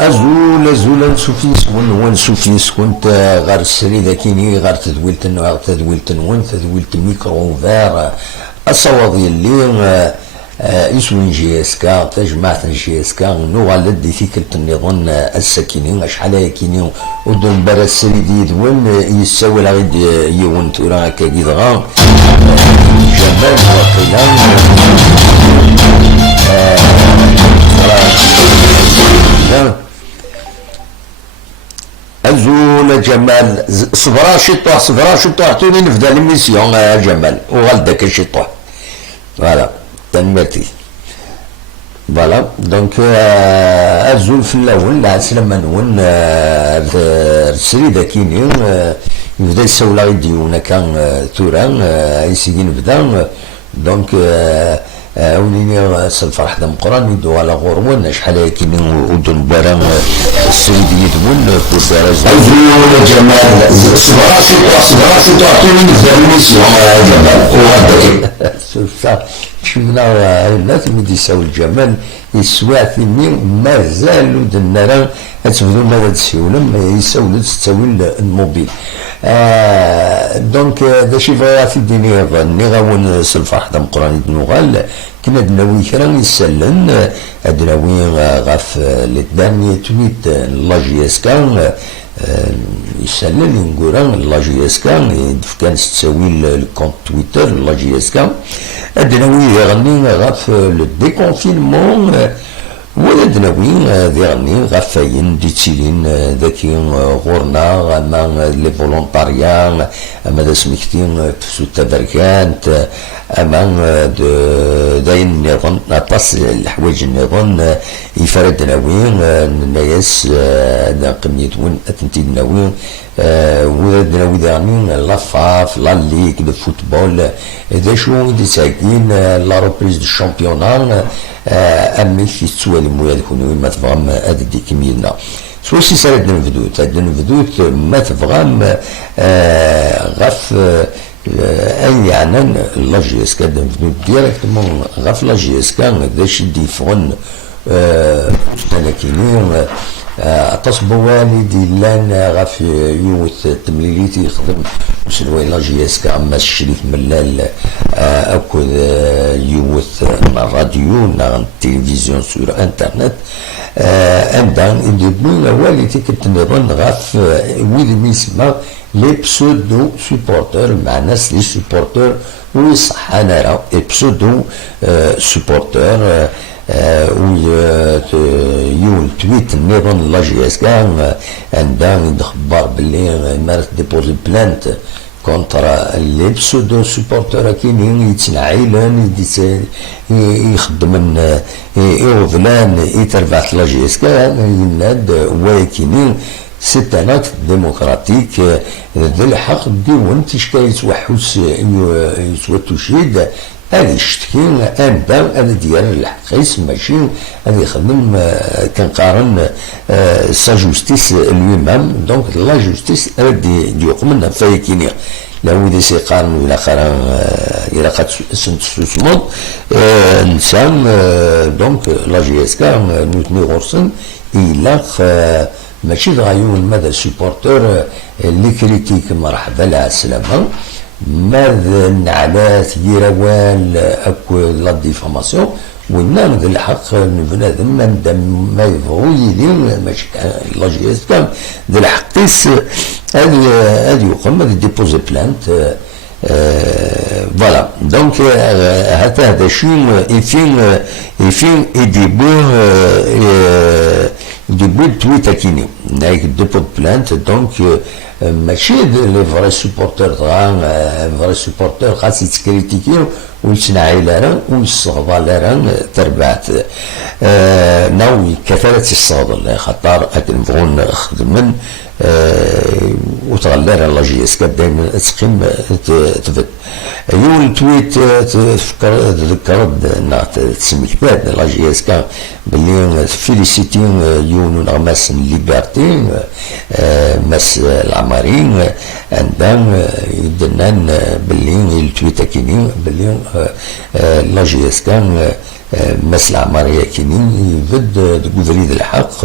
أزول نسوفيسكون ونسوفيسكون غير السري ذاكيني غير تدويلت نون تدويلت ميكرو فار الصواضي اللي اسم جي اس كا تجمعت جي اس كا نغالد دي فكرة النظام السكينين شحال كيني ودون برا السري دي دون يساوي غيد يون تورا هكا كيدغا جمال وقيلان أزول جمال صبرا شطوح توني نفدا الميسيون جمال وغالدك الشطوح فوالا تنمرتي فوالا دونك أزول في الأول لا سلام نون السري داكيني يبدا يساولا غيديونا كان توران يسيدي نبدا دونك وليني الفرح دا مقران يدو على غرون شحال كيني ودون باران السيدي يدون بوسراج أزول جمال صبرا شطوح توني نفدا الميسيون جمال وغادك شفنا الناس اللي يساوي الجمال يسوى ثمي مازال ودنا تبدو ماذا تسولم يساول تستوي الموبيل دونك دا شي في الدنيا غني غاون الفرح دا مقران نوغال كنا دناوي كرا يسلن دناوي غاف لي داني تويت لا جي اس كان يسلن نقولان لا جي اس كان كان تساوي الكونت تويتر لا جي اس كان دناوي يغني غاف لو ديكونفينمون ولا دناوي يغني غاف ين ديتيلين ذاكي غورنا اما لي فولونتاريان اما دا سميكتين تفسو التبركانت اما داين النظام باس الحوايج النظام يفرد دناوي الناس قميتون اتنتي دناوي ولا دناوي داني لافاف لا ليغ دو فوتبول دا شو دي ساكين لا روبريز دو الشامبيونان امي في تسوالي مويا دكوني ما تفهم هذا دي كميلنا سوا سي سالت الفدوت ما تفهم غف اي يعني لا جي اس كا الفدوت ديريكتومون غف لا جي اس كا داش ديفون ولكن تصبو والدي لان غاف يوث تمليليتي يخدم مسلوي لا جي اس كا اما الشريف ملال اكو يوث الراديو نا التلفزيون سور انترنت عندها اللي والدي كنت نظن غاف ويد ميسما لي بسودو سوبورتور مع ناس لي سوبورتور ويصح انا راه بسودو سوبورتور يول تويت النظام لا جي اس كان عندها خبار باللي مارت ديبوزي بلانت كونترا لي بسودو سوبورتور كاينين يتنعيلن يخدم يوفلان يتربعت لا جي اس كان يناد ولكن سيت ان اكت ديمقراطيك ذي الحق ديون تشكا يتوحوس يتوتوشيد هذا يشتكي أنبا هذا ديال الحقيس ماشي هذا يخدم كنقارن سا جوستيس لويمام دونك لا جوستيس هذا يقوم فايكيني لو إذا سيقارن إلى قارن إلى قد سنتسوسمون إنسان دونك لا جي اس كا نوتني غورسن إلا ماشي غايون ماذا سوبورتور اللي كريتيك مرحبا لا السلامة ماذا نعلات يروال اكو لا ديفاماسيون ونام ذا الحق بنادم ما يبغوا يدير ماشي لا جي اس كان ذا الحقيس هذه يقوم هذه ديبوزي بلانت فوالا دونك هذا شيء يفين يديبو تويتا كيني نايك ديبو بلانت دونك ماشي لي فري سوبورتور فري سوبورتور خاص يتكريتيكيو ويتنعي لنا ويصغض لنا تربعت ناوي كثرة الصغض خاطر هاك نبغو نخدم وتغلر لا جي اس كا دايما تقيم تفد يول تويت تذكرت تسميك بعد لا جي اس كا بلي فيليسيتي يون نغماس ليبرتي ماس العمارين عندهم يدنان بلي التويت كيني بلي لا جي اس كا مس العمارية كينين يبد تقولي الحق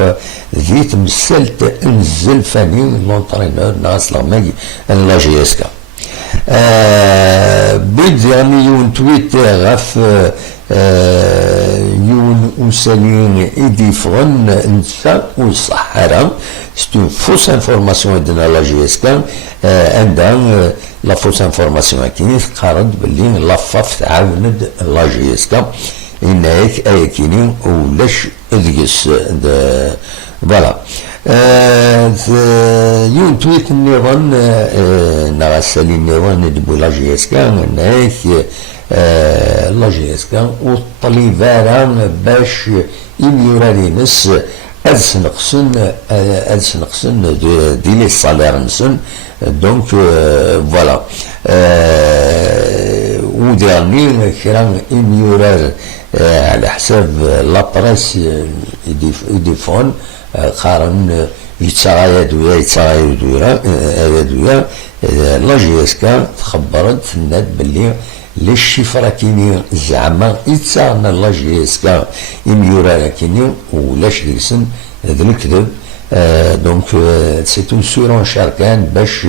ذي تمثلت انزل فاني لونترينور ناس لامي لا جي اس كا بيد يعني يون تويت غاف يون وسالين ايدي فغن انسا والصحراء ستون فوس انفورماسيون دنا لا جي اس كا عندها لا فوس انفورماسيون كيني تقارد باللي لافاف تعاوند لا جي اس كا إن هيك أي كيني ولاش إدقس فوالا يون تويت النيران نغسالي النيران دبو لا جي اس كا إن هيك لا جي اس كا وطلي فارا باش يميوراني نس أدس نقصن دي لي الصالير نسن دونك فوالا وديرني كرا يميورار على حساب لابريس يديفون قارن يتغايد ويا لا جي اس كا تخبرت الناس باللي لي شيفرا كيني زعما يتساغنا لا جي اس كا يميورار كيني ولاش ديسن هذا الكذب دونك سي اون سورونشار كان باش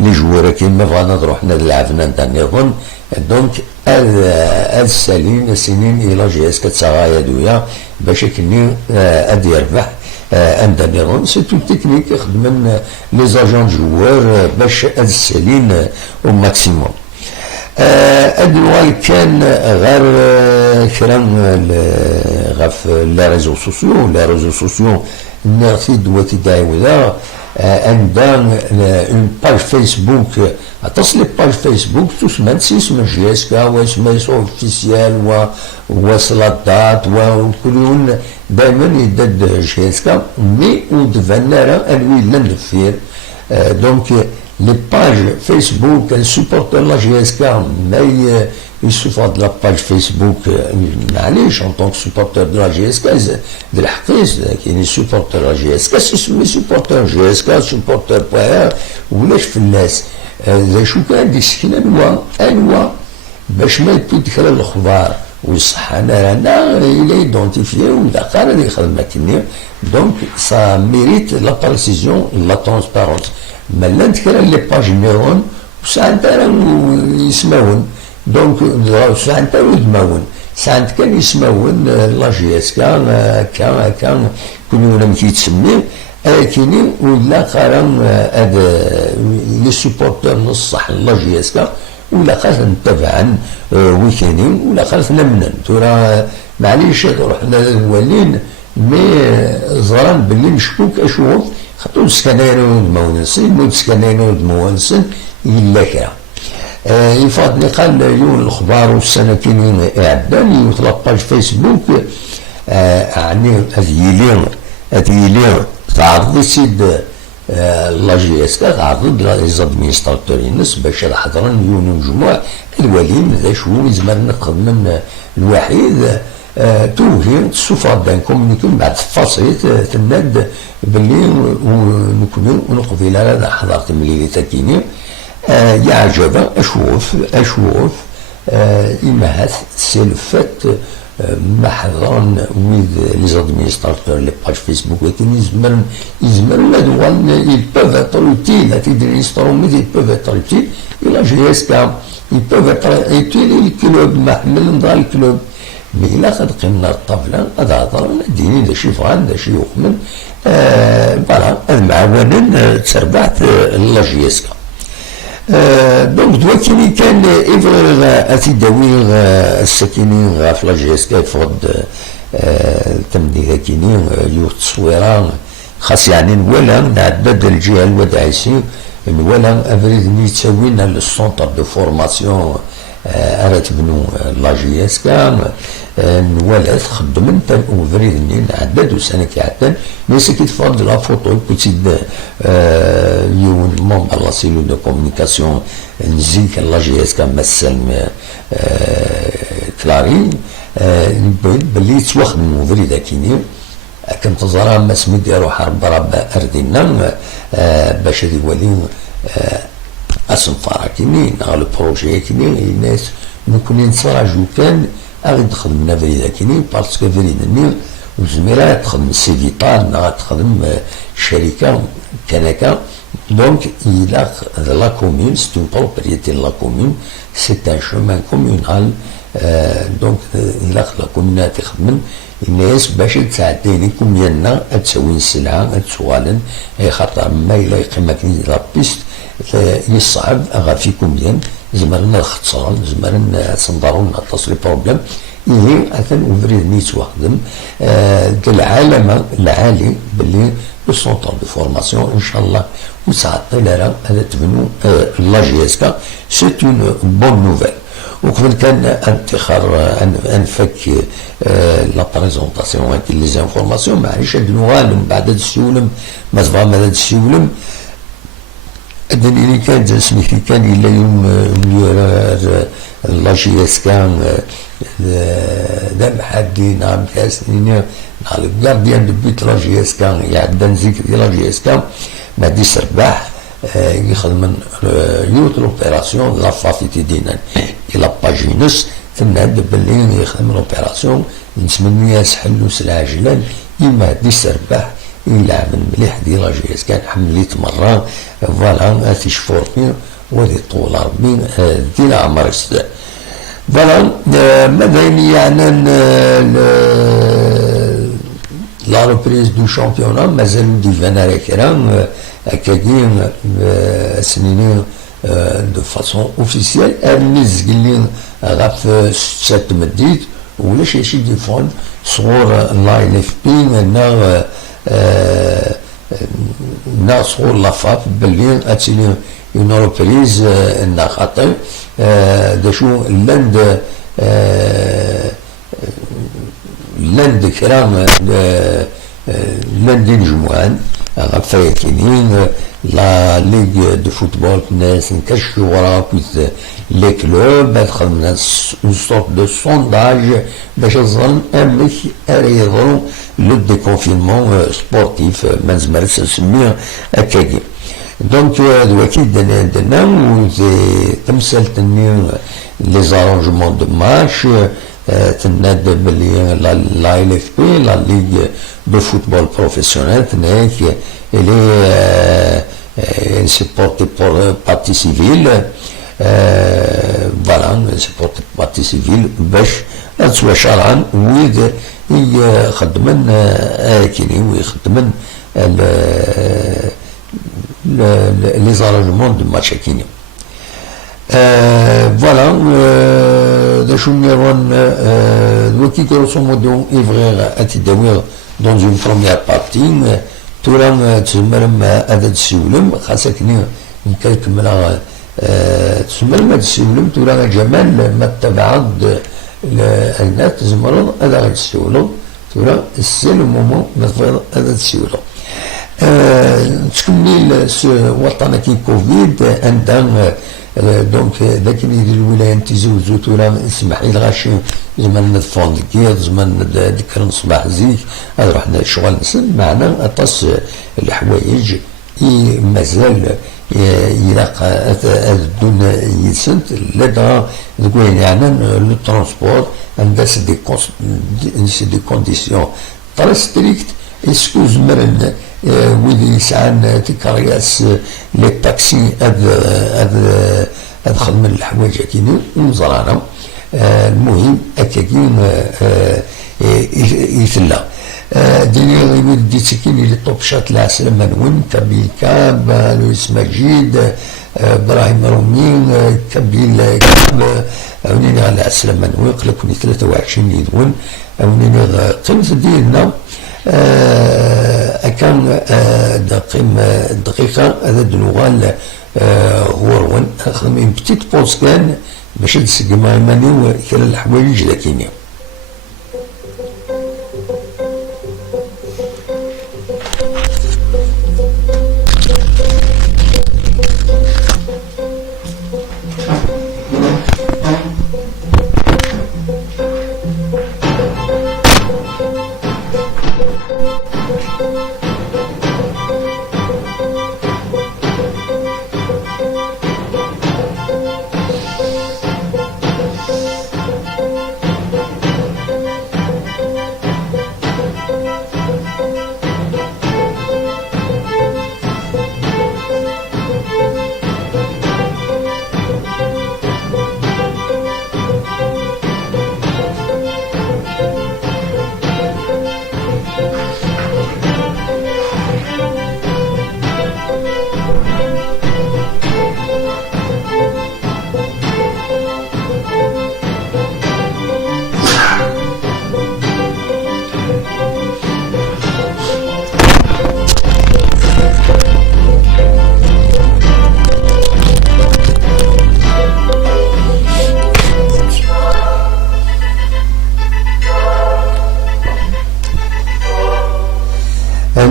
لي جوار كيما بغانا نروح نلعبنا نتاع النظام دونك السالين سنين الى جي اس كتساغايد ويا باش كني ادي يربح عند النظام سي اون تكنيك يخدم لي زاجون جوار باش السالين او ماكسيموم ادوال كان غير كرام غاف لا ريزو سوسيو نعطي دواتي دايولا عندها اون باج فيسبوك تصل باج فيسبوك تسمى اسم جي اس كا واسم اوفيسيال وصلاتات وكلون دائما يدد جي اس كا مي ودفنا راه انوي لندفير دونك les pages Facebook, elles supportent la GSK, mais il suffit de la page Facebook, en tant que supporter de la GSK, de la qui est supporter de la GSK, c'est mes supporters GSK, supporter.r, ou les فلاس شو كان دي سكينة أنواع باش ما يتذكر الأخبار ويصح أنا il est identifié وإذا قال يخدم كني donc ça mérite la précision, la transparence. مالا نتكلم لي باج نيرون وساعات راهم يسمعون دونك ساعات راهم يدمعون ساعات كان يسمعون لا جي اس كان كلنا كيتسمي كاينين ولا قارن هذا لي سوبورتور نصح لا جي اس كا ولا قارن تبعا ويكاينين ولا قارن نمنا ترى معليش رحنا للولين مي زران باللي مشكوك اشوف خاطر سكانينو دمونسن سكانينو دمونسن إلا كرا يفضل قال يون الأخبار والسنتين إعدام يطلب باج فيسبوك يعني هذه تعرض سيد لا جي اس كا تعرض لي زادمينستراتورينس باش حضرن يون مجموع الوليم ذا شو يزمر نقد من الوحيد توهي سوفا دان كومونيكي بعد فاصيل تناد باللي نكونوا ونقضي لها حضرت مليلي تاكيني يعجب اشوف إمهات سلفت محضرن ويد لي زادمينستراتور لي باج فيسبوك ولكن يزمر لا دوان ils peuvent être utiles à titre d'instrument ils peuvent être utiles الى جي اس كا ils peuvent être utiles الكلوب محمل نضال الكلوب مي إلا خد قمنا الطفلة قد هضرنا ديني دا شي فغان دا شي يخمن فوالا هاد معاونن تربعت لا جي اس كا دونك دوا كيني كان إفغر أتيداوي الساكنين غاف لا جي اس كا يفقد تمديها كيني يوت تصويران خاص يعني نولا نعدد الجهة الوداعيسي نولا أفريد نيتساوينا للسونتر دو فورماسيون أرات بنو لا جي اس كا نوالات خدمت وفريد نين عدد وسنة كيعدد ميسا كيتفرد لا فوتو كتيد يون ممبر لا سيلو دو كومونيكاسيون نزيك لا جي اس كا مسلم كلاري بلي تواخدمو فريد كيني كنت زرا ما سميت يروح رب أردنا باش يوليو أسنفارا كيني نغ البروجي كيني الناس نكون نتراجو كان غادي تخدم فريد كيني باسكو فريد ني وزميلة تخدم سيفيتال تخدم شركة كنكا. Donc, il a la commune, c'est une propriété de la commune, c'est un chemin communal. Donc, il a la communauté خدمن الناس باش تساعديني كوميانا تسوي السلعة تسوالن خاطر ما إلا يقيمك لا بيست يصعب غافي كوميان زمرنا الختصران زمرنا صندرونا تصري بروبليم إيه أثن وفريد نيت وخدم العالم العالي باللي لو سونتر دو فورماسيون إن شاء الله وساعطي لها هذا تبنو لا جي اس كا سي اون بون نوفيل. وقبل كان انتخار انفك لا بريزونطاسيون كي لي زانفورماسيون معليش هاد الوغالم بعد هاد السولم ما تبغى هاد السولم اللي كان سميتي كان الا يوم لا جي اس كان دام حدين عام كاسنين على الجارديان دو بيت لا جي اس كان يعدن ذكر لا جي اس كان ما دي سرباح يخدم يوت لوبيراسيون لا فافيتي دينا الى باجينس تنعد باللي يخدم لوبيراسيون نسمني سحلوس العاجلان يما دي سرباح يلعب مليح ديال لا جي اس كان حمليت مرة فوالا تيشفورني ودي طول ربي ديال عمر السداد فوالا ماذا يعني لا ريبريز دو شامبيونا مازال ديفانا راكرا هكاكين سنينين دو فاسون اوفيسيال ارميز قلين غاف ست مديت ولا شي ديفون صغور لا ال اف بي نا صغور لافاب باللي اتسيني اون ريبريز نا خاطر داشو لاند كرام لاند نجموان غفاية كينين لا ليغ دو فوتبول ناس نكشفو ورا كويت لي كلوب خدمنا اون سورت دو سونداج باش نظن امك يظهروا لو ديكونفينمون سبورتيف ما نزمرش نسميه هكاكي. دونك دلوقتي درنا تمثلت لي زارونجمون دو ماتش تناد باللي لا ال اف بي لا ليغ دو فوتبول بروفيسيونيل تناك اللي سيبورتي بور بارتي سيفيل فوالا سيبورتي بارتي سيفيل باش تسوى شرعا ويد يخدمن كيني ويخدمن لي زارونجمون دو ماتش كيني. فوالا دا شو نيرون دوكي كروسو مودو إفغير أتداوير دون اون بروميير بارتي تورا تسمرم هذا تسولم خاصة كني نكمل تسمرم هذا تسولم تورا جمال ما تبعد الناس تزمرون هذا غير تسولو تورا السي لو مومون ما هذا تسولو تكمل وطنا كي كوفيد عندها دونك ذاك اللي يدير الولايه تيزوجو تورا اسمح لي الغاشي زمان نفون كير زمان ذكر نصباح زيك رحنا شغل نسن معنا اطاس الحوايج مازال يلاق الدون يسنت لدى ذكوين يعني لو ترونسبور عندها سي دي كونديسيون تري ستريكت اسكو زمرن ويدي يسعان تكرياس لي تاكسي هاد خدم الحوايج كيني ونزرانا المهم هكاكين يثلا ديني غيود دي تسكيني لي طوبشات العسل منون كابيل كاب لويس مجيد ابراهيم رومين كابيل كاب اونيني على العسل منون قلكوني 23 يدون اونيني قيمة ديالنا كان دقيقة هذا دلوغال هو روان خدمين بتيت بوز كان باش تسقما يماني وكلا الحوايج لكيني.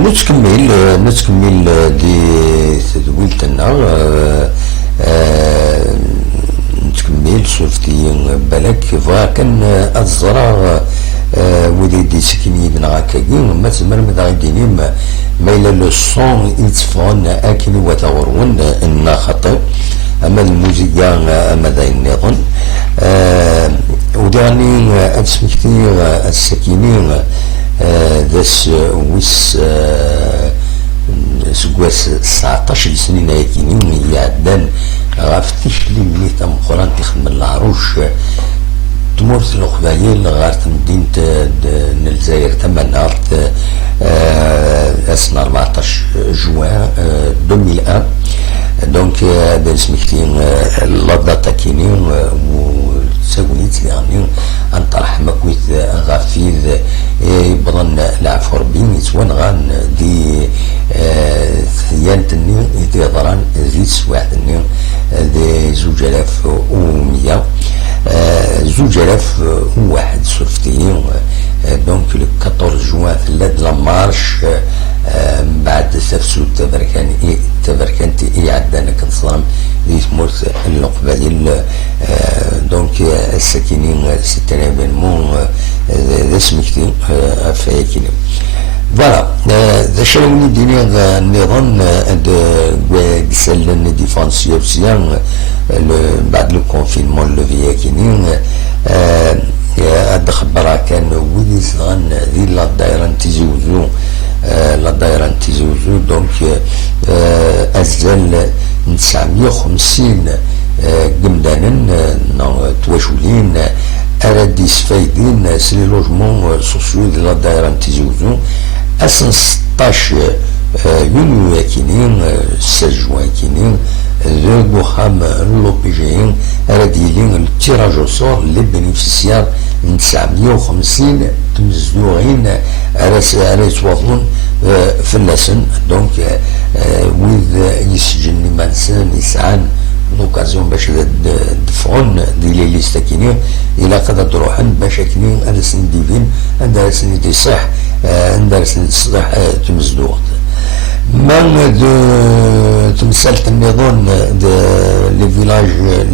نتكمل دي تدويلتنا. نتكمل صوفتي بالك كان الزرار ودي سكيني بن عكاكين ما تزمر مدعيني ما إلا لو صون يتفون أكل وتورون إن خطأ أما الموسيقى أما دا النظام وداني أتسمي كثير السكينين داس ويس سكواس 19 سنين هاكينين يعدان غافتيش اللي تم قران تخدم العروش تمورت القبايل غار مدينة الجزائر تمنات سنة 14 جوان 2001 دونك هذا سميتين لادا تاكينين وتساوليت يعني انطرح مكويت غافيذ بضن العفو ربي يتوان غان دي ثيانتني دي ضران دي سواعدني دي 2100 2001 صرفتين دونك لو 14 جوان في لاد لامارش بعد سفسو تبركانتي عدانا كنصرم دي تمورت القبائل دونك الساكنين ستنا بن مون ذا سمكتين فايكين فوالا ذا شنو ديني النظام قسلن ديفانسيو سيان بعد لو كونفينمون لو فياكينين هاد خبرها كان ويلي صغان ذي لا دايره تيزوزو لا دايره تيزوزو دونك ازال 950 قمدانا تواشولين ارديس فايدين سلي لوجمون سوسيو دي لا دايره تيزوزو اسن 16 يونيو كينين 16 جوان كينين ذو وخام لوبيجيين راديلين التيراج وصور لي بينيفيسيار 950 تمزدوغين على يتواضلون في اللسن دونك ويذ يسجن مانسان يسعان لوكازيون باش دفعون دي لي ليستا كينين الى قد تروحن باش كينين على سن ديفين عندها سن دي صح عندها سن صح تمزدوغ من تمثلت النظام لي فيلاج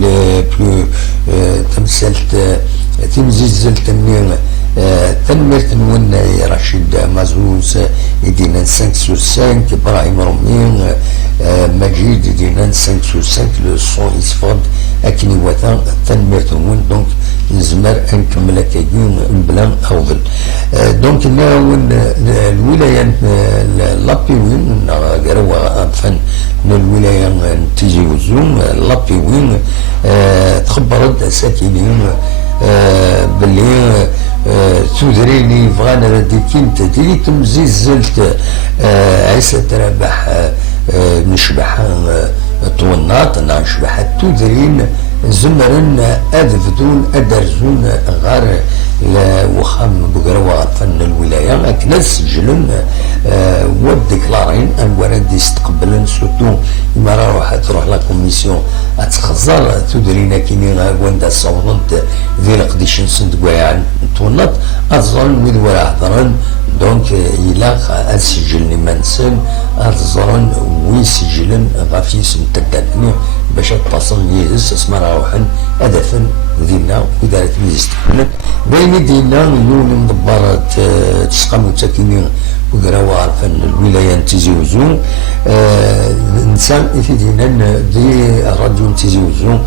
لي بلو تمثلت تمزيزلت النظام تنمرت نون رشيد مازوز يدينا 5 sur 5 ابراهيم رومين مجيد يدينا 5 sur 5 لو سون يسفرد اكني وثان تنمرت نون دونك نزمر نكمل كاين بلا اوغل دونك ناون الولايه لابيوين غيروا فن الولايه تيجي وزوم لابيوين تخبرت ساكنين باللي تودريني فغانا ردي كنت ديري تمزيزلت عيسى تربح نشبح طونات نشبح تودرين زمرن أدفدون أدرزون غار وخام بقروا فن الولاية أكنس سجلن وديكلارين الورد يستقبلن سوتو إما راح تروح لا كوميسيون أتخزر تدرينا كيني غوندا صوتنت ذي القديشن سندقويا تونط أظن وذ ولا حضرن دونك إلا أسجلني منسن أظن ويسجلن غافي سنتقدني باش تصل يهز اسمها راوحن هدفا دينا ودارت ميزتقبلن بين دينا يون مدبرات تسقم وتساكنين وقراوا عرفن الولاية تيزيوزو إنسان في دينا دي الراديو تيزيوزو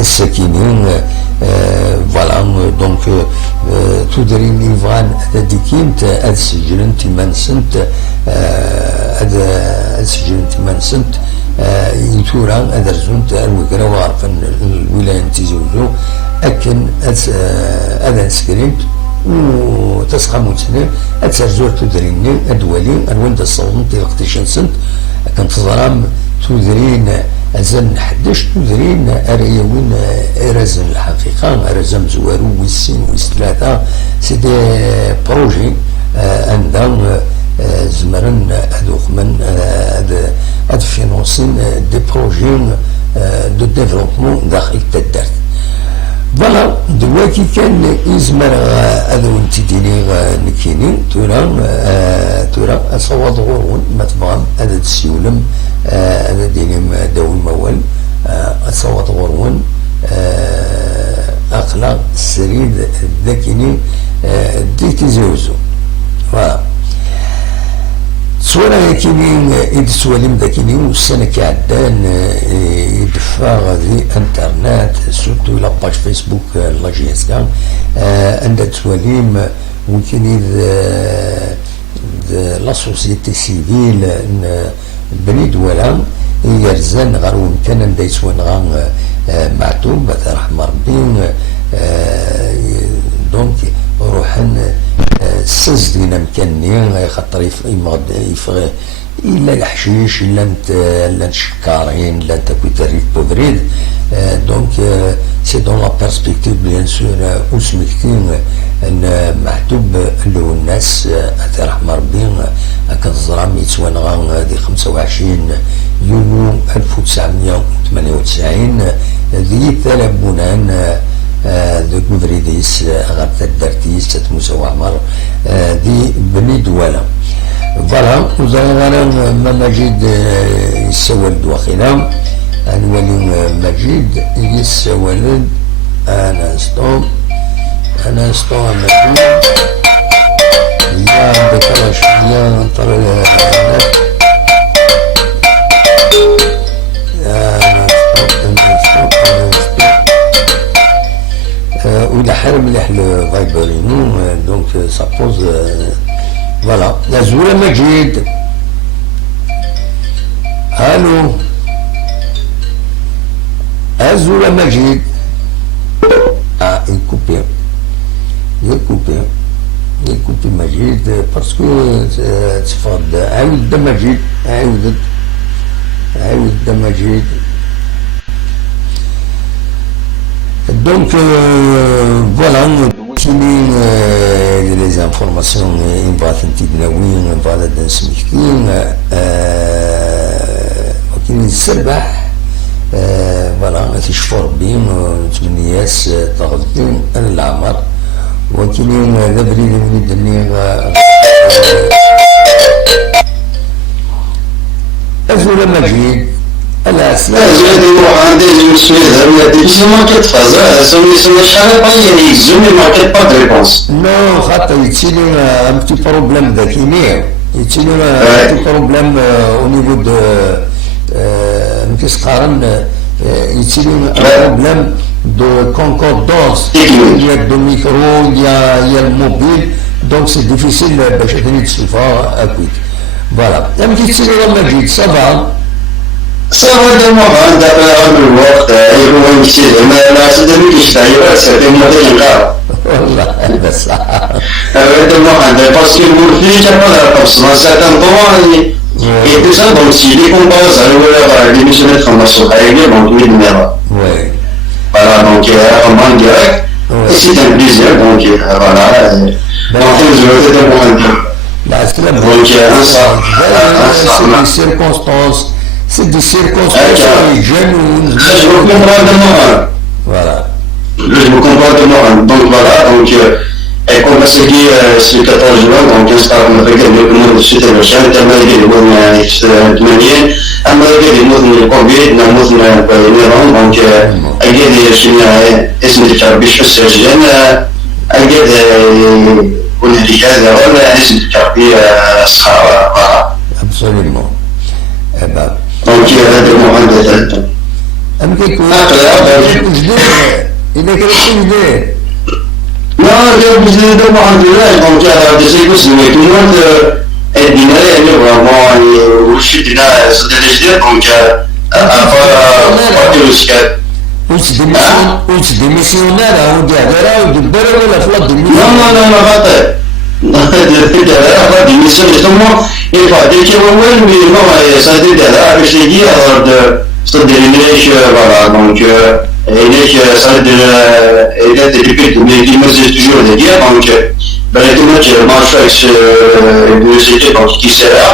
الساكنين فوالا دونك تدرين إيفان هذا كيمت هذا سجلن تيمان سنت هذا سجلن تيمان سنت يتورا أدرزونت الوكرة وعرفن الولاية تيزوزو أكن أذان سكرينت وتسخمو تسنين أتسرزور تدريني أدوالي الوند الصوم تيغتشن سنت أكن تظرام تدرين أزن حدش تدرين أريوين أرزن الحقيقة أرزم زوارو ويسين ويستلاتا سيدي بروجي عندهم زمرن هذوك من هاد فينونسين دي بروجي دو ديفلوبمون داخل التدارت فوالا دلوقتي كان يزمر هذا وانت ديني نكيني تورا اصوات غورون ما تبغى هذا تسيولم هذا ديني داو الموال اصوات غورون اخلاق السريد ذاكيني ديتي زوزو فوالا صورة كيمين يدسواليم ذاكيني والسنة كعدان يدفع غادي انترنت سورتو لا باج فيسبوك لا جي اس كا عند تسواليم ممكن لا سوسيتي سيفيل بني دولا يرزان غارون كان عند يسوان غان معتوب رحم ربي دونك روحن سز دينا مكاني خاطر يفغ إلا الحشيش إلا نشكارين إلا تاكوي تريد بودريد دونك سي دون لا بيرسبكتيف بيان سور وسمكتين ان محتوب له الناس رحم ربي هكا الزرام يتوانغا دي 25 يونيو 1998 ذي ثلاث دو مدريديس غابت الدرتيس تات موسى وعمر دي بني دوالة فوالا وزانا مجيد يسول دواخنا نولي مجيد يسول انا اسطوم مجيد يا بكرش يا طريق وإلى حال مليح الفايبرينو دونك سابوز فوالا لازولا مجيد الو ازولا مجيد يكوبي مجيد باسكو تفرد عاود مجيد عاود مجيد Donc voilà, كاينين لي زانفورماسيون ينبغى تنتبناوين ينبغى نسمحكين وكاين السربح فوالا تيشفو ربي نتمنى ياس تغذين انا العمر وكاينين ذا بريد وليد أزول مجيد زادي وعندي زوج سويد هذه ديما ما كتفازا سمي شحال طيب يزومي ما كتبا دو ريبونس نو خاطر يتسيلي ان بتي بروبليم ذاكيني يتسيلي ان بتي بروبليم او نيفو دو نكيسقارن يتسيلي ان بروبليم دو كونكوردونس يا دو ميكرو يا الموبيل دونك سي ديفيسيل باش تاني تشوفها اكيد فوالا اما كيتسيلي مجيد صافا صار دابا دابا الوقت يبغى يمشي زعما لا تدري كيش داير سيدي موديل كار والله بس دابا عندي باسكو المورفي تبع القبص ساكن طوالي يدوسا دونك سيدي كومبوز ولا غادي مش نتخلصوا حاجه دونك ميدنا وي فوالا دونك اون ديريكت سي ان بليزير دونك فوالا دونك جو دابا عندي لا سلام دونك c'est des circonstances jeunes. Je vous comprends demain. Voilà. Je vous comprends demain. Donc voilà, donc et comme c'est dit c'est 14 juin, donc j'espère qu'on a fait quelques mots de suite à la chaîne, on a dit les mots de manière, on a dit les mots de Covid, les mots de l'Iran, donc il y a des chemins اسم التربية السجن il y a des ونهديكات ولا اسم التربية الصحراء. Absolument. Eh ben. Donc هذا المعدل أم كيكون جديد إذا كان جديد لا جاب جديد الحمد لله دونك هذا شيء مسلم كلمات الدينار يعني vraiment وش دينا صدق جديد دونك أفضل وشكات وش ديميسيونير هو ديالها ودبر ولا فلا ديميسيونير لا خاطر هذا ديميسيون justement il faut dire que oui mais non ça dit là je dis alors de c'est-à-dire voilà donc ça il est depuis mais il me dit toujours de dire donc tout le monde marche avec l'université donc qui sera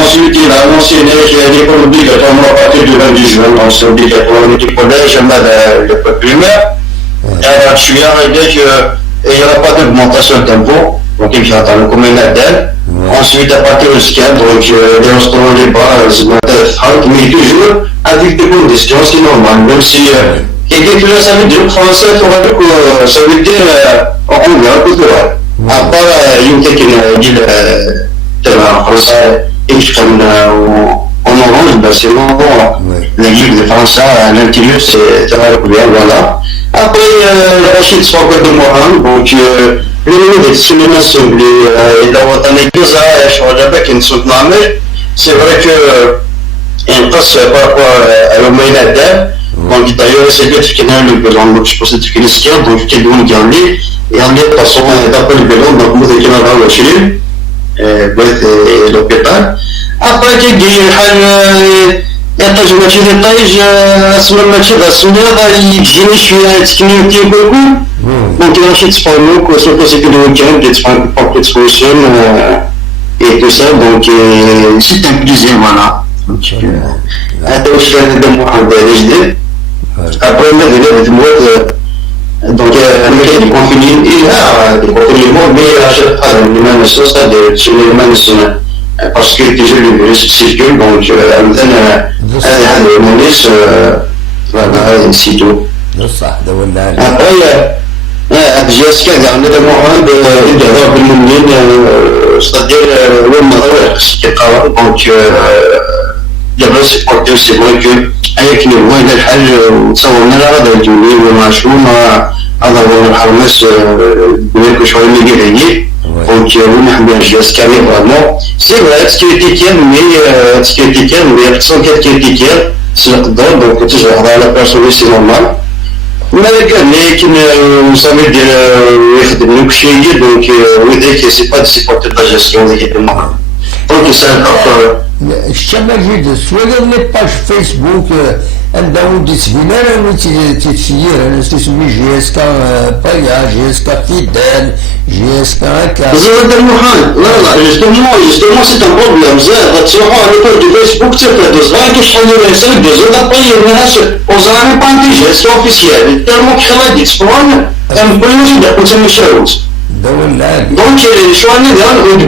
ensuite il a mentionné qu'il y a des cours obligatoires à partir du 22 juin donc c'est obligatoire le collège même le primaire Je suis arrivé qu'il n'y aura pas d'augmentation d'impôts, donc il y a dans le communal d'aide. Ensuite, à partir du scan, donc les restaurants, les bars, mais toujours avec des conditions, c'est normal, même si quelqu'un qui ça veut dire français, ça veut dire en anglais, à part il y a quelqu'un qui dit en français, extrême en orange, ben c'est bon, la guide de français à l'intérieur, c'est très recouvert, voilà. Après, la Rachid soit encore de Mohan, donc le niveau de cinéma semblé, et là, on a deux ans, je crois pas qu'il ne sont pas mais c'est vrai que il passe par rapport à l'Omeïna d'air, donc d'ailleurs, c'est bien qu'il y a le ballon, donc je pense que c'est ce qu'il y a, donc il y a le Gandhi, et en est passant d'après le ballon, donc nous, il y a le Chili, et l'hôpital. Après, il y a يحتاج ماشي للطيج اسمه ماشي غاسمنا يجيني شويه تكنيكي beaucoup donc il achète pas nous surtout c'est que le week-end il prend un peu de solution et tout ça donc c'est un plaisir voilà هذا واش كان واحد جديد après on a des mois donc les confinés il y a des confinements mais achète pas les mêmes choses des mêmes parce que déjà le virus circule donc هذا الناس voilà c'est tout صح ده ولا après جالس كذا عندنا موعد الجواب بالمنين c'est-à-dire وين نروح كقرار donc جبل سبورتيف سي vrai que avec les وين الحل وتصورنا هذا الجولي وما شو ما هذا هو الحماس بينك شويه اللي جاي donc on a bien jusqu'à vraiment c'est vrai ce qui est étiquette mais personne qui est étiquette c'est le donc toujours la personne c'est normal mais لكن ça veut dire يخدم لك شيء donc وديك c'est pas de la gestion donc c'est un الشمال سواء لي باج فيسبوك عندهم ديسبينال تتسير انا تسمي جي اس كا بايا جي اس كا فيدال جي اس كا هكا زاد المحال لا جوستومون سي ان بروبليم زاد تروحوا على الكود دو فيسبوك تقدروا زاد شحال من رسالة زاد طيب الناس وزاري بانتي جي اس كا اوفيسيال ترموك خلادي تسبوان ام كلش داكو تسمي شاروت donc شو انا ديال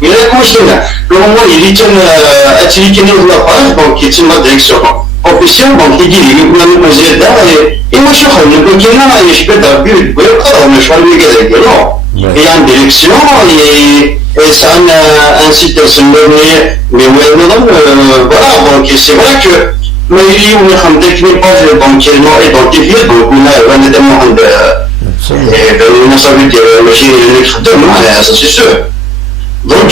بيا كوش هنا لو il est attiré de la page donc il est ma direction officiel donc il dit il y a une mesure et moi je crois que il y a une espèce d'abus on ne choisit pas que non il y a une direction et ça un site mais voilà donc c'est vrai que mais il y a une page donc elle est identifiée donc on a demande on a savu dire machine électrique ça c'est sûr donc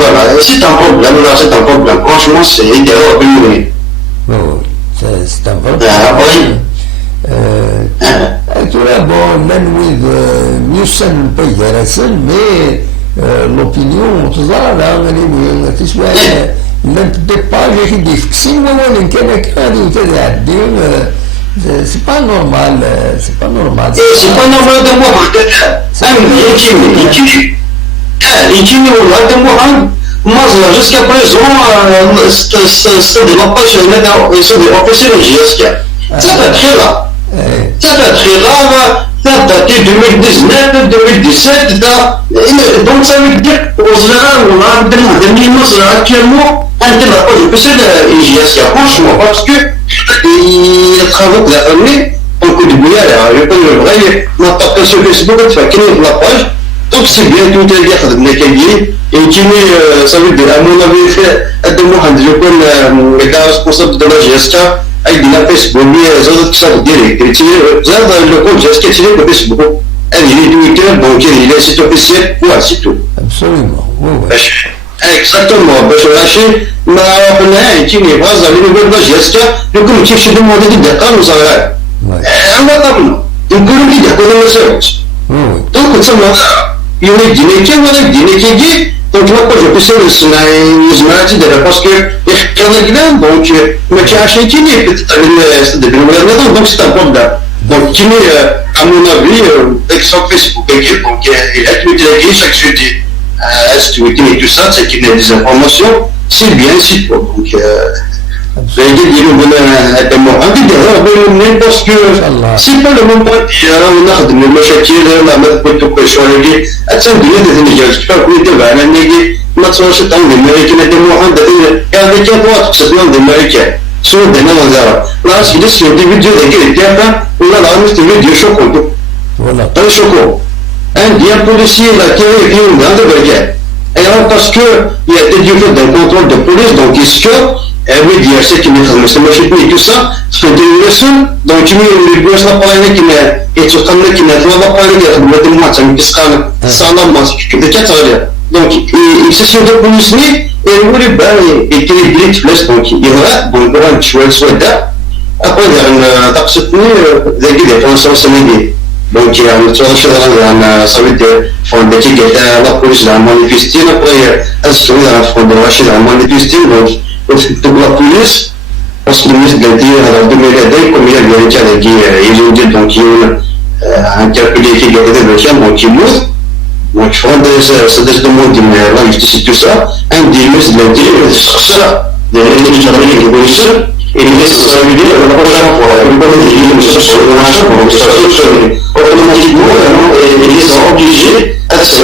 voilà c'est un problème là c'est un problème franchement c'est idéal à venir c'est un problème bon même with Musan Payarasan mais l'opinion تظهر يعني تسمع لن تدباج يدي فكسين ولا كان كان يتعدي c'est pas normal c'est pas normal de moi يجيني والله موعد مصر jusqu'à présent c'est des pages ils sont des professionnels jusqu'à ça fait très grave ça date de 2019 2017 donc ça veut dire aux général on a des Mosra actuellement un de la page professionnelle jusqu'à franchement parce que il travaille de la famille donc du bouillard je peux le vrai ma page sur Facebook tu vas créer la page donc c'est bien tout est bien خدمنا كاين يمكنني ça veut dire à mon avis هذا واحد يكون كاع responsable de la gestion avec la Facebook زاد تصاوب ديريكت زاد le compte gestion تشري le Facebook elle est Twitter donc il est site officiel voilà c'est tout absolument exactement باش ماشي ما قلنا يمكنني بغاز على le gestion يكون كيف شي demande دقه وصغار انا طبعا يقولوا لي يقولوا ما ساوش donc تسمى يولي دينيكي ولا دينيكي donc ما بقاش يقصر الزمارات دابا باسكو يحكي الكلام دونك ما كيعرفش كيني تدبر ولا نظام دونك سي ان بروبليم دونك كيني à mon avis sur Facebook donc il a tweeté chaque jeudi tweeté et tout ça c'est qu'il y a des informations c'est bien c'est bon donc فيجي يديروا بنا هذا الموضوع كي يهضروا بينهم منين باسكو سي با لو مون راهو نخدم المشاكل لا ما تبغي شويه اتسندي هذا اللي جالس كل دابا انا نيجي ما تصورش تعاون الامريكان هذا الموضوع هذا كان واحد تسدنا الامريكان سو دنا وزاره لا سيدي سيدي فيديو ذاك ديالها ولا لا مست فيديو شوكو ولا طيب شوكو un policier là qui est venu dans le baguette et alors parce que il y a des différents d'un contrôle de police donc est-ce que oui dire c'est qui met c'est moi et tout ça c'est des leçons donc tu mets les gosses là par qui met et tu comme qui met toi pas parler de moi ça me pisse quand ça non moi que de quatre heures donc il se sont de police et il voulait ben et qui est blitz plus donc il va bon grand choix soit là après il y a une taqsitni ذاك اللي فرنسا سميدي donc il y a une chose dans ça veut dire on dit que la police a manifesté après est-ce que la fondation a manifesté donc toute la police parce que le ministre a dit alors de me comme il y a bien qui ils ont dit donc il interpellé qui était le chien donc il mousse donc je crois que c'est des demandes de la justice tout ça un des ministres a dit ça des gens de police et il est ça veut dire la prochaine fois une bonne idée sur le marché pour que ça soit automatiquement ils sont obligés à se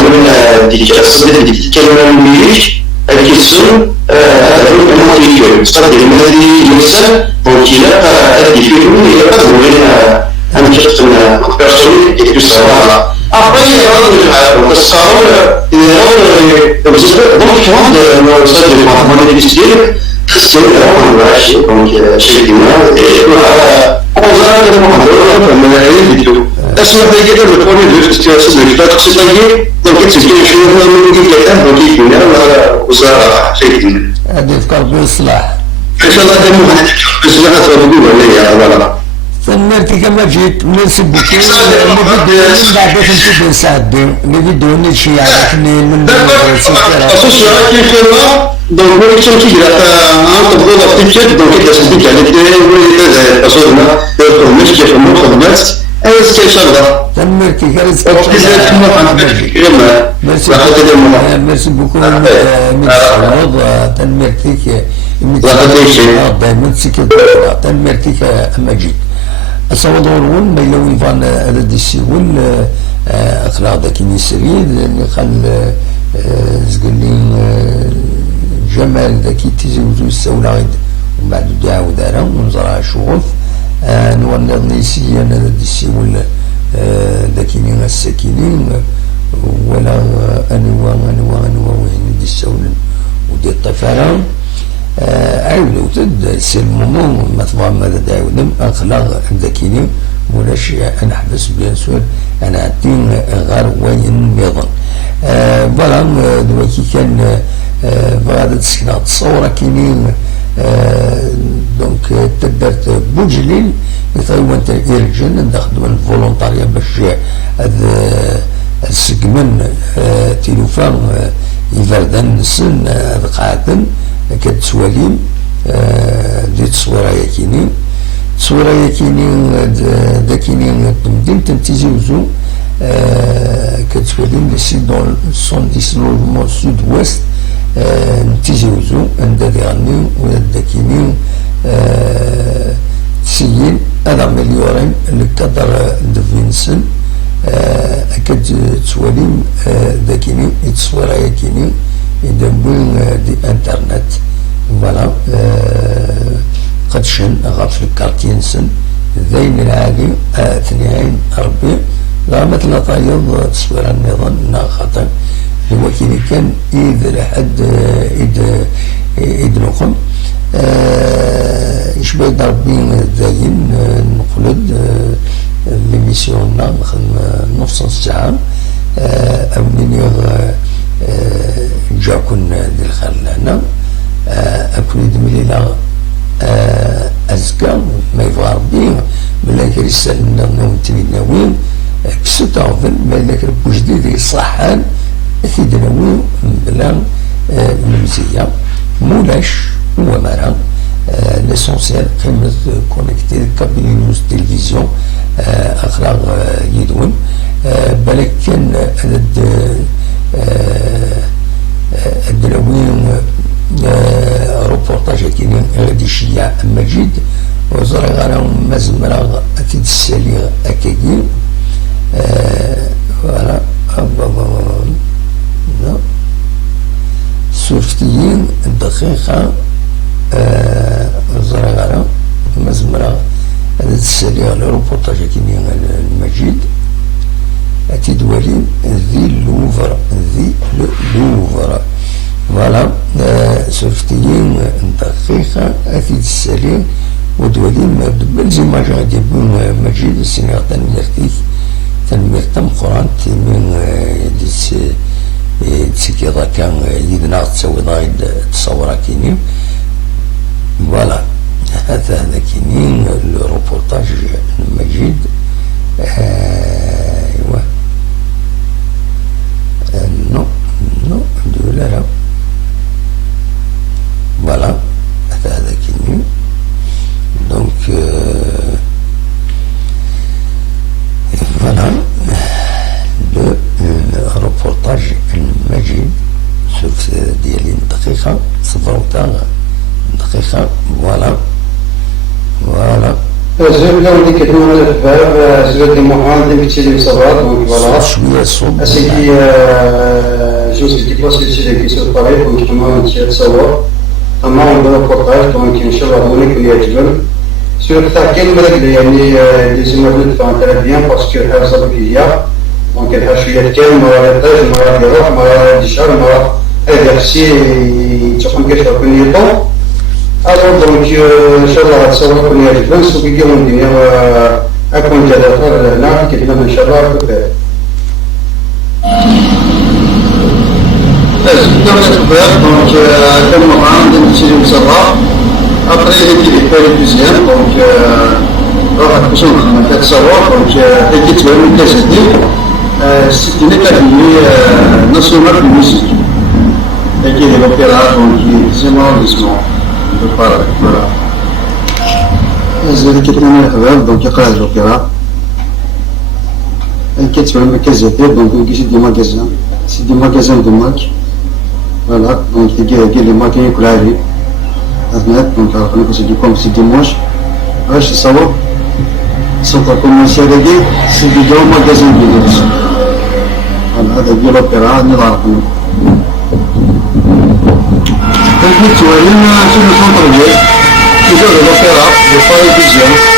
mettre des caméras numériques qui sont vraiment véhicules. C'est-à-dire les maladies universelles, donc il n'y a pas des films, il n'y a pas de mauvais personne et tout ça. Voilà. Après, il y a donc ça donc je pense que ça de vraiment difficile, c'est vraiment donc chez les humains et voilà. On va le vidéo. Est-ce que vous avez le premier de situation de l'état de c'est-à-dire donc c'est quelque chose de quelqu'un donc il vient وصار شيء هذه فكر بإصلاح ان شاء الله دمو اصلاحات موجوده ولا لا فنرتي كما جيت نرسل بكين اللي بعد تمشي بساعد اللي بدون شيء عرفني من donc moi je suis là un peu de petite donc il se dit qu'elle était personne pour moi qui fait mon travail est-ce que ça va تنمرتي كارثة ميرسي بوكو من الصواب تنمرتيك دائما سكت تنمرتيك أما جيت الصواب ضرورون ما يلوي فان هذا السيول أخلاق ذاك السريد اللي قال زقلين جمال ذاك تزوجوا السولاد ومن بعد دعاو دارا ونزرع شغف نورنا نيسيا هذا السيول ذاكينين الساكنين ولا أنواع وين دي السولن ودي الطفالة عاولوا تد سلموا مثلا ماذا داودم أخلاق ذاكينين ولاش أنا حبس بيان سور أنا عدين غير وين يظن فوالا دلوقتي كان بغادة تسكن تصور كاينين دونك تدرت بوجليل يطيبون تيرجن ندخلوا الفولونتاريا باش هذا السقمن تيلوفان يفردن السن قاعدن كتسواليم دي تصويره يكينين تصويره يكينين داكينين تمدين تنتيزيوزو كتسواليم لي سي دون سون ديسلوجمون سود ويست نتيزيوزو عند ديغني وداكينين تسيين هذا مليورين الكادر دفينسن أكد تسواليم ذاكيني يتصوير يكيني يدبون دي انترنت فوالا قدشن غاف الكارتين سن ذين العالي ثنين ربي لا مثل طايض تصوير النظام خاطر هو كيني كان إذا لحد إذ نقم يشبه ضربين ذاين نقلد ليميسيون نخدم نص ساعة أو نيغ جاكن دي الخير لهنا أكون دمليلا أزكى ما يبغى ربي ملاك رسالنا نوم تنين كسوت عظم ملاك ربو جديد يصحان أكيد نوم بلا ممزية مولاش هو مرة l'essentiel قيمة كونكتي كابينوس تلفزيون أخلاق يدون بالك كان الدلوين روبورتاج كاينين غادي الشيع مجيد وزرع على مزمرة أتيد السليغ أكاكي فوالا سورفتيين دقيقة زرع على مزمرة أتيد السليغ لروبوتاج كيني المجيد أتيد ولين ذي لوفر فوالا سورفتيين دقيقة أتيد السليغ ودولين بالزماج غادي يكون مجيد السنغ تنميرتم قران تيمين تسكيضا كان يدنا تسوي ضايد تصورا كيني فوالا هذا كيني الروبورتاج مجيد ايوا نو دولا فوالا هذا كيني donc voilà le reportage المجيد شوف ديالي دقيقة صفر دقيقة فوالا زوج لو اللي كتمنى الباب زوج المحاضرة اللي بتسيري بصباط دونك فوالا شوية الصوت اسيدي جوز ديباسي تسيري في سوق الطريق ونجتمعوا نتصور تمام بالريبورتاج دونك ان شاء الله هونيك اللي يعجبن سور تاع كاين مالك يعني لي زيموبل تاع تاع بيان باسكو حاجه بيا دونك الحاجه شويه كاين مراتاج مرات يروح مرات يشعر مرات هذا الشيء تكون كيف كنيتو الو دونك ان شاء الله تصور كل يعجبن سوق يجيو الدنيا اكون جدار هنا كيف ان شاء الله كذا دولة الباب دونك كان معاهم نمشي للزراع ابري اللي كيبان مزيان دونك راح تكون كتصور دونك هي تبان كتجدي ستينات كتولي ناسيونال ميوزيك هي لوبيرا دونك زعما ديسمون فوالا زاد كيتكلم الحباب دونك يقرا لوبيرا كتبان كتجدي دونك كيشدي ماكازان سيدي ماكازان دو ماك voilà donc il y a les maquins clairs هناك دونك عرفنا كنسيدي كوم سي ديماش باش تصور سوف كومونسي هذاكي سيدي جاو ماغازين ديالو فوالا هذا ديال لوبيرا اللي عرفنا دونك توالينا في السونتر ديال كيجاو لوبيرا دو فاي فيزيون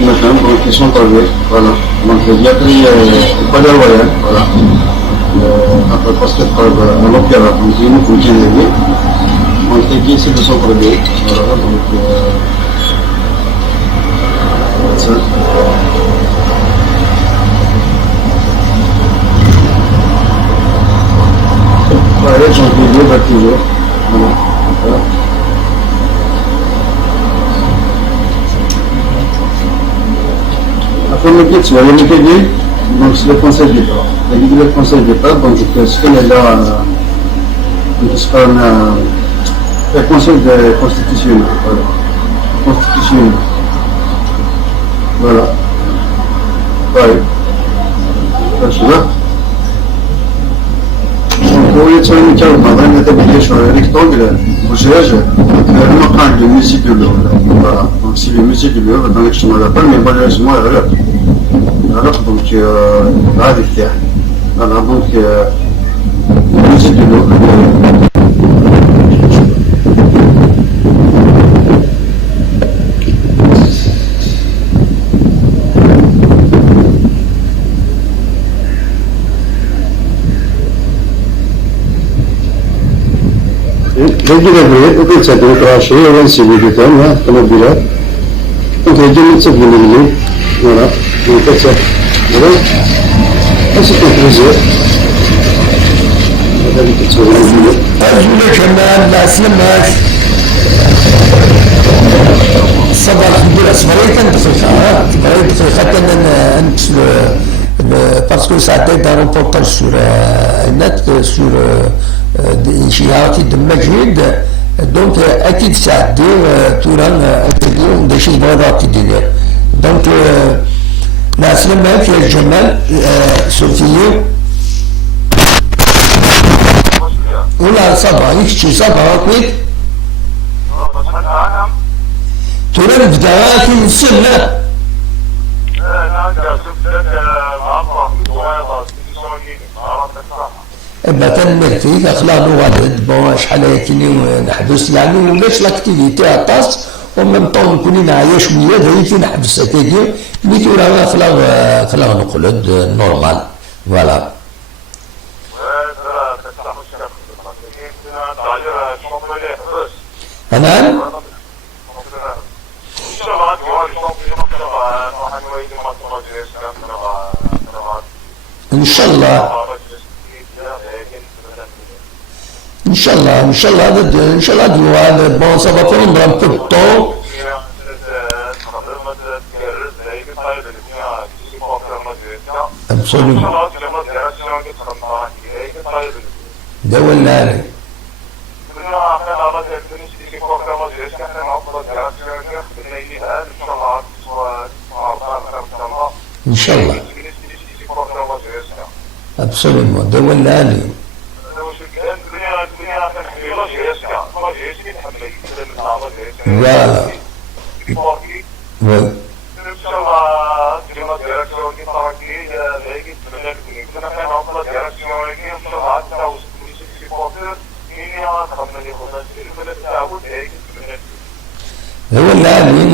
مثلا دونك كيسون طبيعي فوالا دونك يقري البالي رويال فوالا باسكو قرب لوبيرا دونك يموت في المكان هذاك دونك كيسي كيسون طبيعي فوالا دونك فوالا جونك فيديو بارتيجو فوالا Après le kit, tu vas le payer, donc c'est le conseil de départ. Le conseil de départ, donc ce qu'on est là, c'est le conseil de constitution. Voilà. Constitution. Voilà. Ouais. Ça, tu vois. Donc, au lieu de faire une carte, on va mettre sur un rectangle, au GH, on prend de musique de l'eau. Voilà. Donc, si les musiques de l'eau, dans l'extrême, on l'appelle, mais malheureusement, elle est là. Alors donc هذه تاع انا دونك نزيد له نجي نبرد وكل سنة كراشي ونسي بيتنا كما بيرات دونك يجي نتصل بالليل voilà donc ça voilà c'est un plaisir كمان لا سلمك صباح ندير صبريت parce que ça a été un reportage sur net sur des chiites de Majid دونك اكيد تعدي تورا اكيد باش تبغى تدير دونك مع السلامة يا جمال سوفيا ولا صبا يكشي صبا كويت تورا نبدا كي نسلم مثلا فيك اخلاق الوالد بون شحال هكيني نحبس يعني ولاش لاكتيفيتي عطاس ومن طون نكون نعيا شويه هذيك نحبس هكاكي مي تورا اخلاق نقلد نورمال فوالا نعم ان شاء الله ان شاء الله ان شاء الله ان شاء الله هذا بون ça va prendre un peu de temps absolument ده ولا انا ان شاء الله absolument ده ولا انا voilà oui هو اللاعبين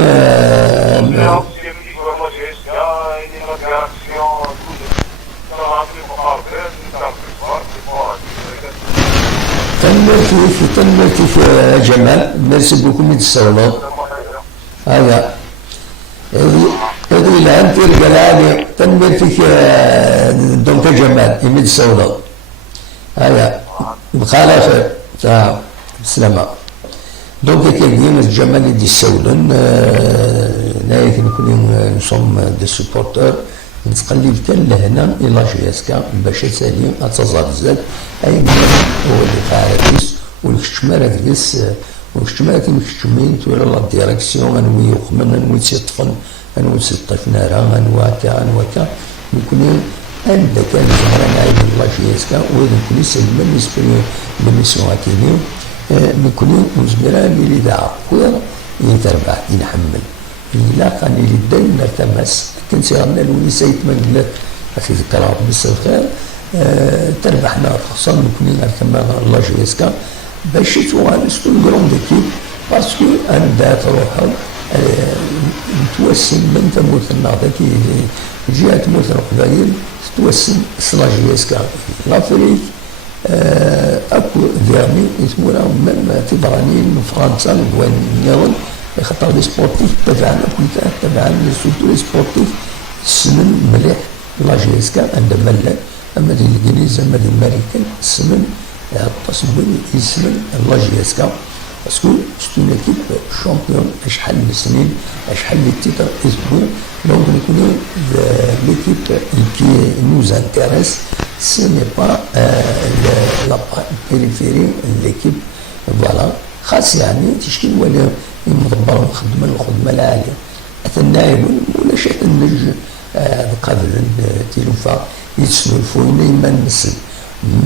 تم كيف جمال ميرسي بوكو من الصالون هذا هذه الآن تلقى الآن تم فيك دونك جمال من الصالون هذا بخالة خير تمام بسلامة دونك كيف الجمال دي الصالون نايك نكون نصوم دي سوبورتور نتقلب كان لهنا الى جياسكا باش تسالي اتزرزل اي هو اللي فارس والكشمارة كيس والكشمارة كيمكشمين تولا لا ديريكسيون انوي يقمن انوي تيطفن انوي تيطفن نارا انوي هكا نكون عند كان زهران عيد الله جياسكا وإذا نكون سلما نسبري لميسيون هاكيني نكون مزمرا اللي داع خويا يتربح ينحمل إلا كان اللي دايما نرتمس كان سيرنا الونيسة يتمنى أخي ذكر ربي الخير تربحنا خاصة نكون نرتمى الله جياسكا باش توانستو الكروند اكيب باسكو أنا دا تروحو نتوسم من تموت النهضة كي جهة تموت القبائل تتوسم صلا جياسكا لافريك اكو ديرني يسمونا ميم تبرانيين من فرنسا لدوان نيرون خاطر لي سبورتيف تبعنا كنت تبعنا سورتو لي سبورتيف السمن مليح لا جياسكا عندما لا اما ديال الانجليز اما ديال الامريكان السمن التصميم يسمن لا جياسكا باسكو سيت اون ايكيب شامبيون شحال من سنين شحال لي تيتر يسبو دونك نكونو ليكيب كي نوز انتيريس ce n'est pas la périphérie de l'équipe voilà خاص يعني تشكيل ولا مدبر الخدمة العالية النائب ولا شيء النج قبل التلوفة يتسلو الفوينة يما نمثل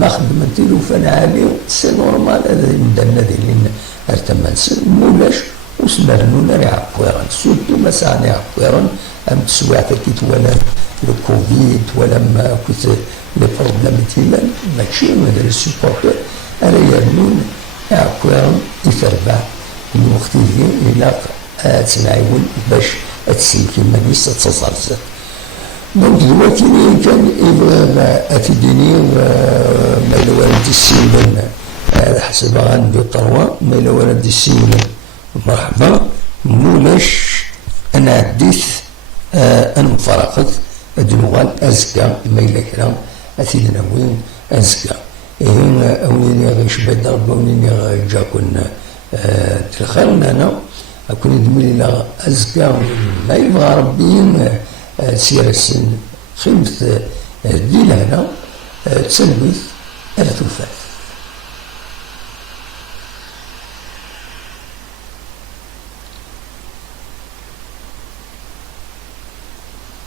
ما خدمة التلوفة العالية سي نورمال هذا يمدنا ديالين ارتمان مولاش وسمرنونا راه عبويران سورتو ما ساعني عبويران ام تسويع تكيت ولا الكوفيد ولا ما كنت لي بروبليم تيمان ماشي هذا السيبورتور انا يرنون عبويران يتربع الوقت الى تنعيون باش تسلكي مانيس تزرزر دونك دلوقتي كان افيديني ما الى والد السيولان حسب غندير طروا ما الى والد السيولان مرحبا مولاش انا عديت انا مفارقة دلوغال ازكى ما الى كلام اثيدنا وين ازكى هنا وين غيش بدا وين جاكن تلخلنا انا اكون دمي الى ازكى ما يبغى ربي سير السن خمس دي لهنا تسلميت الا توفات